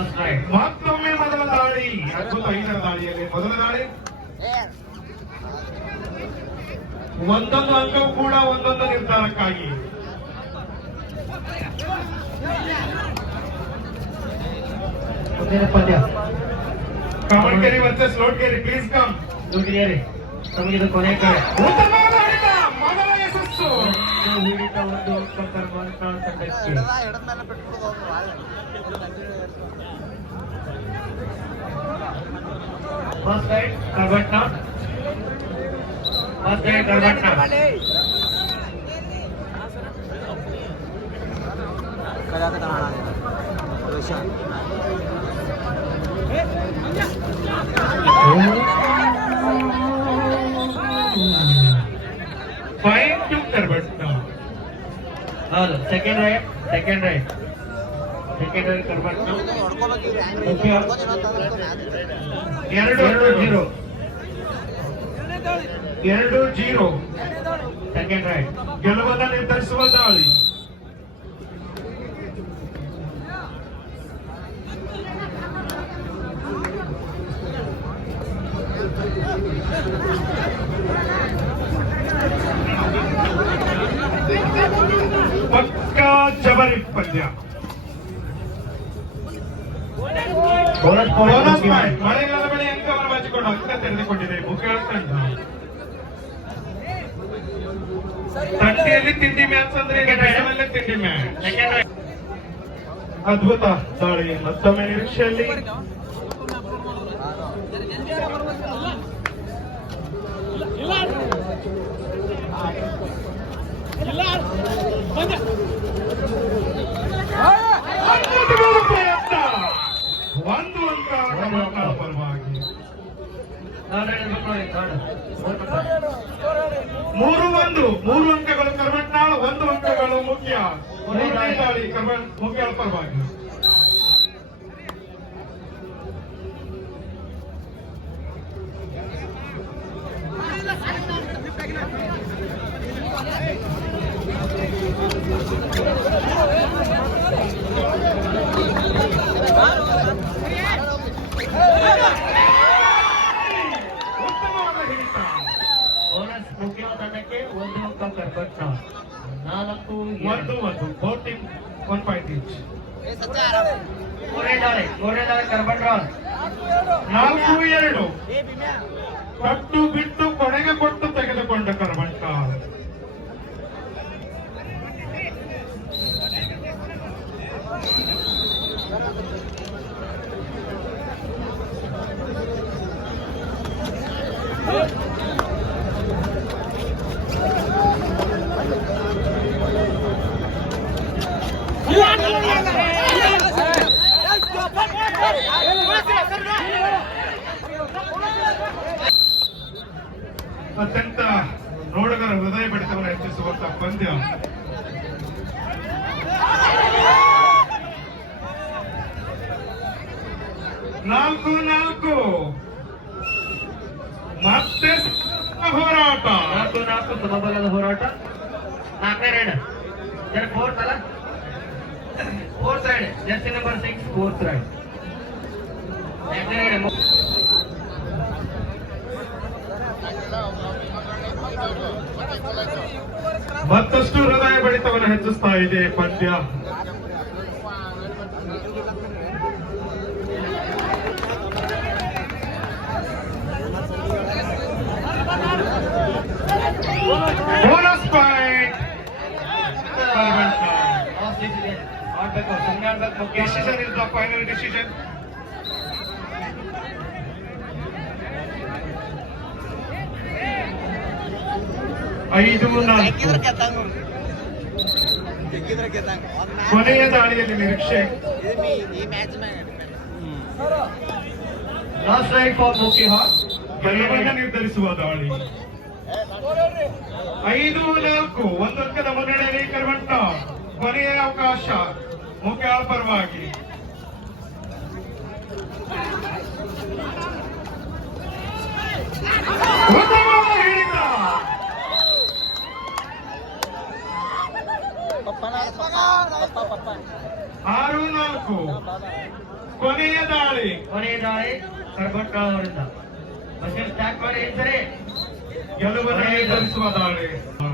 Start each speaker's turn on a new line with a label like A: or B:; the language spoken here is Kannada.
A: राइट
B: மொத்தம் ಮೊದಲ ಗಾಡಿ ಅದ್ಭುತ ಐದರ ಗಾಡಿ ಅಲ್ಲಿ ಬದಲಾಣೆ ಒಂದೊಂದು ಅಂಕವು ಕೂಡ ಒಂದೊಂದು ನಿರ್ಧಾರಕ್ಕಾಗಿ
A: ಒನೇ ಪದ್ಯ
B: ಕಾಮೆಂಟ್ ಗೆ ಒಂದು ಸ್ಲಾಟ್ ಗೆ
A: ರಿಕ್ವೆಸ್ಟ್ ಕಮ್ ದುಡಿಯಿರಿ ತಮಗೆ
B: ಇದು ಕೊನೆಕಾದ ಮೊದಲ ಯಶಸ್ಸು
A: First side, Karbat now. First side,
C: Karbat
B: now. Five to
A: Karbat now. Second right, second right. Cricketer ಕರ್ಬಟ್ಟು
B: ಎರಡು
A: ಎರಡು ಜೀರೋ
B: ಎರಡು ಜೀರೋ
A: ಸೆಕೆಂಡ್ ರೈಟ್
B: ಗೆಲ್ಲುವುದನ್ನು ನಿರ್ಧರಿಸುವ ದಾಳಿ ಪಕ್ಕಾ ಜಬರಿ ಪಂದ್ಯ ತಟ್ಟೆಯಲ್ಲಿ ತಿಂಡಿ ಮ್ಯಾಚ್ ಅಂದ್ರೆ ತಿಂಡಿ ಮ್ಯಾಚ್ ಅದ್ಭುತ ದಾಳಿ ಮತ್ತೊಮ್ಮೆ ನಿರೀಕ್ಷೆಯಲ್ಲಿ
A: ಇಲ್ಲ
B: ಮೂರು ಒಂದು ಮೂರು ಅಂಕಗಳು ಕರ್ಮಟ್ನಾಳ ಒಂದು ಅಂಕಗಳು ಮುಖ್ಯ ರಾಯದಾಳಿ ಕರ್ಮ ಮುಖ್ಯ ಪರವಾಗಿ
A: Thank you. conquer, ನಾಲ್ಕು
B: ಒಂದು ಒಂದು ಫೋರ್ ಒನ್ ಪಾಯಿಂಟ್ ನಾಲ್ಕು ಎರಡು ಕೊಟ್ಟು ಬಿಟ್ಟು ಕೊನೆಗೆ ಕೊಟ್ಟು ತೆಗೆದುಕೊಂಡ ಅತ್ಯಂತ ನೋಡುಗರ ಹೃದಯ ಬಡಿತವನ್ನು ಹೆಚ್ಚಿಸುವಂತ ಪಂದ್ಯ ನಾಲ್ಕು ನಾಲ್ಕು ಮತ್ತೆ ಹೋರಾಟ
A: ನಾಲ್ಕು ನಾಲ್ಕು ಸಮಬಲದ ಹೋರಾಟ ನಾಲ್ಕನೇ ರೈಡ್ ಜನ ಫೋರ್ತ್ 4 3 6 4 3
B: ಮತ್ತಷ್ಟು ಹೃದಯ ಬಡಿತವನ್ನು ಹೆಚ್ಚಿಸುತ್ತಾ ಇದೆ ಪದ್ಯ bonus point
A: performance as the ಬೆಕ್ಕು
B: ಸುಣ್ಣ ಬರಬೇಕು ಮೊಕೇಶಾ sir is the final decision 54 ಕೊನೆಯ ದಾಳಿಯಲ್ಲಿ ನಿರ್ಣಕ್ಷೆ
C: ಈ ಮ್ಯಾಚ್
A: ಮ್ಯಾನ್ ರಾಸ್ಟ್ ರೈಟ್ ಫಾರ್ ಮೊಕೇಶಾ
B: ಜರಿವಯನ ನಿರ್ದೇಶುವ ದಾಳಿ 54 ಒಂದಕ್ಕೆ ಮೊದಲನೇ ಲೇಕರ್ ವಂತ ಬರಿಯ ಅವಕಾಶ હું
C: કે આ પરવાગી
B: ಆರು ನಾಲ್ಕು ಕೊನೆಯ ದಾಳಿ
A: ಕೊನೆಯ ದಾಳಿ ಕರ್ಕೊಂಡು ಅವರಿಂದ ಬಸ್ಸಲ್ಲಿ ಸ್ಟಾಕ್ ಮಾಡಿ ಹೇಳ್ತಾರೆ
B: ಗೆಲುವನ್ನು ದಾಳಿ